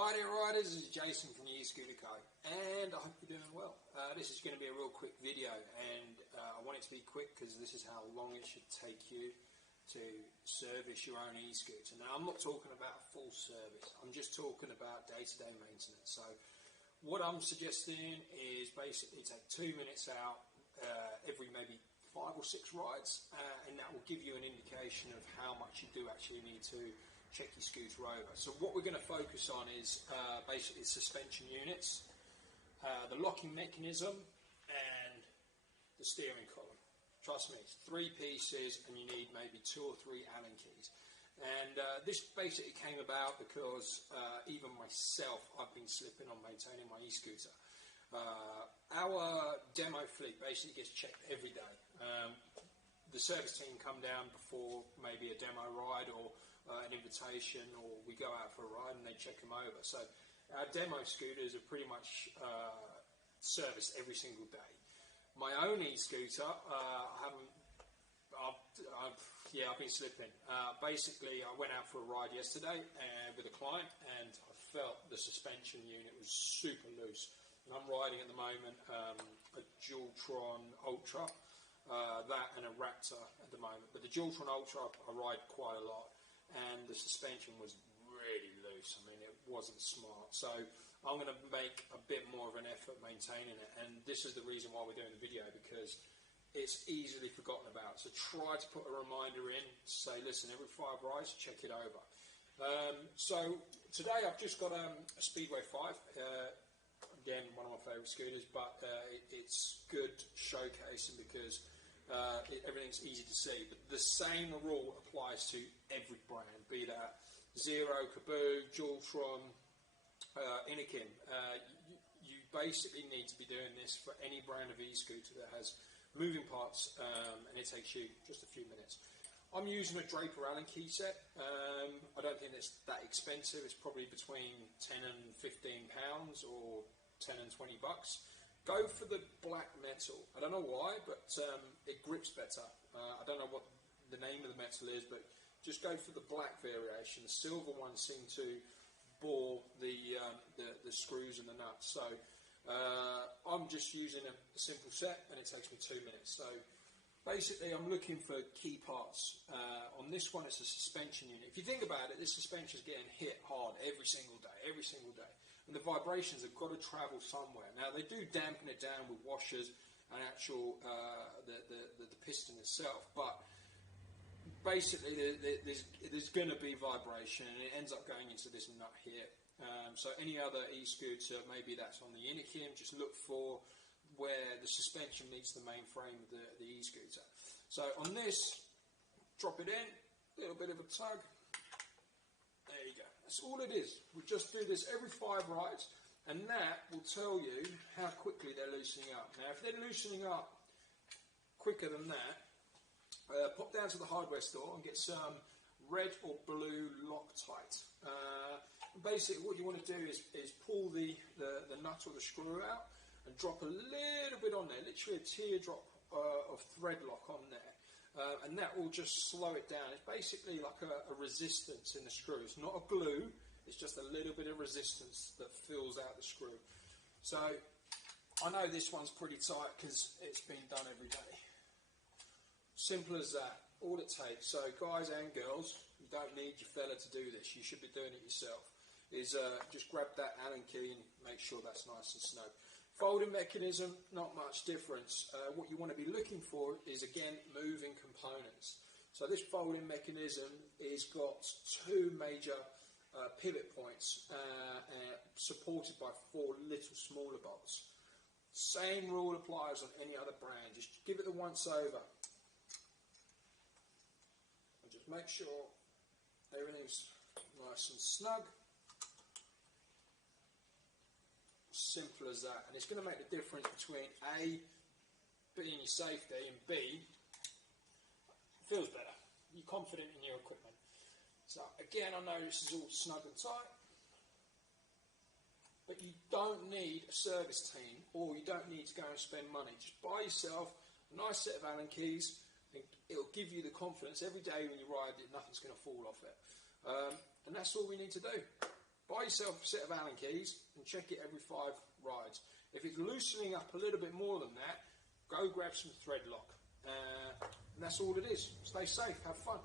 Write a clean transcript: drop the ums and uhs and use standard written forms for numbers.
Hi there riders, this is Jason from the eScooter Co, and I hope you're doing well. This is going to be a real quick video, and I want it to be quick because this is how long it should take you to service your own e-scooter. Now I'm not talking about full service, I'm just talking about day-to-day maintenance. So what I'm suggesting is basically take 2 minutes out every maybe 5 or 6 rides, and that will give you an indication of how much you do actually need to check your scooter over. So what we're going to focus on is basically suspension units, the locking mechanism and the steering column. Trust me, it's 3 pieces and you need maybe 2 or 3 Allen keys. And this basically came about because even myself, I've been slipping on maintaining my e-scooter. Our demo fleet basically gets checked every day. The service team come down before maybe a demo ride or an invitation, or we go out for a ride and they check them over. So our demo scooters are pretty much serviced every single day. My own e-scooter, I've been slipping. Basically, I went out for a ride yesterday with a client, and I felt the suspension unit was super loose. And I'm riding at the moment a Dualtron Ultra, that and a Raptor at the moment. But the Dualtron Ultra I ride quite a lot, and the suspension was really loose. I mean, it wasn't smart. So I'm going to make a bit more of an effort maintaining it, and this is the reason why we're doing the video, because it's easily forgotten about. So try to put a reminder in to say, listen, every 5 rides, check it over. So today I've just got a Speedway 5, again, one of my favourite scooters, but it's good showcasing because everything's easy to see. But the same rule applies to every brand, be that Zero, Kaboo, Dualtron, Inikin. You basically need to be doing this for any brand of e-scooter that has moving parts, and it takes you just a few minutes. I'm using a Draper Allen key set. I don't think it's that expensive. It's probably between 10 and 15 pounds or 10 and 20 bucks. Go for the black metal. I don't know why, but it grips better. I don't know what the name of the metal is, but just go for the black variation. The silver ones seem to bore the screws and the nuts. So I'm just using a simple set, and it takes me 2 minutes. So basically I'm looking for key parts. On this one it's a suspension unit. If you think about it, this suspension is getting hit hard every single day. And the vibrations have got to travel somewhere. Now they do dampen it down with washers and actual the piston itself, but basically there's going to be vibration, and it ends up going into this nut here. So any other e-scooter, maybe that's on the Inikin, just look for where the suspension meets the main frame of the e-scooter. So on this, drop it in, a little bit of a tug. There you go. That's all it is. We just do this every 5 rides, and that will tell you how quickly they're loosening up. Now, if they're loosening up quicker than that, pop down to the hardware store and get some red or blue Loctite. Basically, what you want to do is pull the nut or the screw out and drop a little bit on there, literally a teardrop of thread lock on there. And that will just slow it down. It's basically like a resistance in the screw. It's not a glue, it's just a little bit of resistance that fills out the screw. So I know this one's pretty tight because it's been done every day. Simple as that, all it takes. So guys and girls, you don't need your fella to do this, you should be doing it yourself. Is just grab that Allen key and make sure that's nice and snug. Folding mechanism, not much difference. What you want to be looking for is, again, moving components. So this folding mechanism has got 2 major pivot points supported by 4 little smaller bolts. Same rule applies on any other brand. Just give it the once over. And just make sure everything's nice and snug. Simple as that, and it's going to make the difference between A, being your safety, and B, feels better. You're confident in your equipment. So again, I know this is all snug and tight, but you don't need a service team, or you don't need to go and spend money. Just buy yourself a nice set of Allen keys, and it'll give you the confidence every day when you ride that nothing's going to fall off it. And that's all we need to do. buy yourself a set of Allen keys and check it every 5 rides. If it's loosening up a little bit more than that, go grab some thread lock. And that's all it is. Stay safe, have fun.